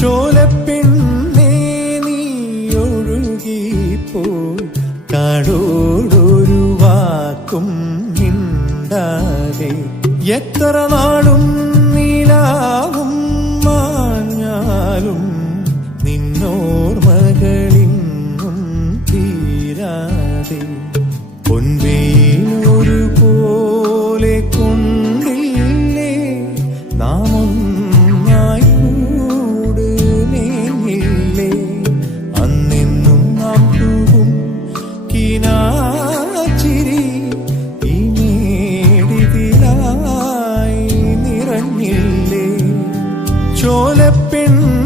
ചോലപ്പെണ്ണേ നീ ഒഴുകിപ്പോയി കാടോടൊരു വാക്കും മിണ്ടാതെ എത്ര നാളും നീലാവും മാഞ്ഞാലും നിന്നോർമകളിന്നും തീരാതെ പൊൻവെയിലൊരു പോലെ കൊണ്ടില്ലേ നാം ഒന്നായി കൂട് നീങ്ങില്ലേ അന്നെന്നും നാം തൂകും കിനാച്ചിരി ഈ മേടിതിലായി നിറഞ്ഞില്ലേ ചോലപ്പെണ്ണേ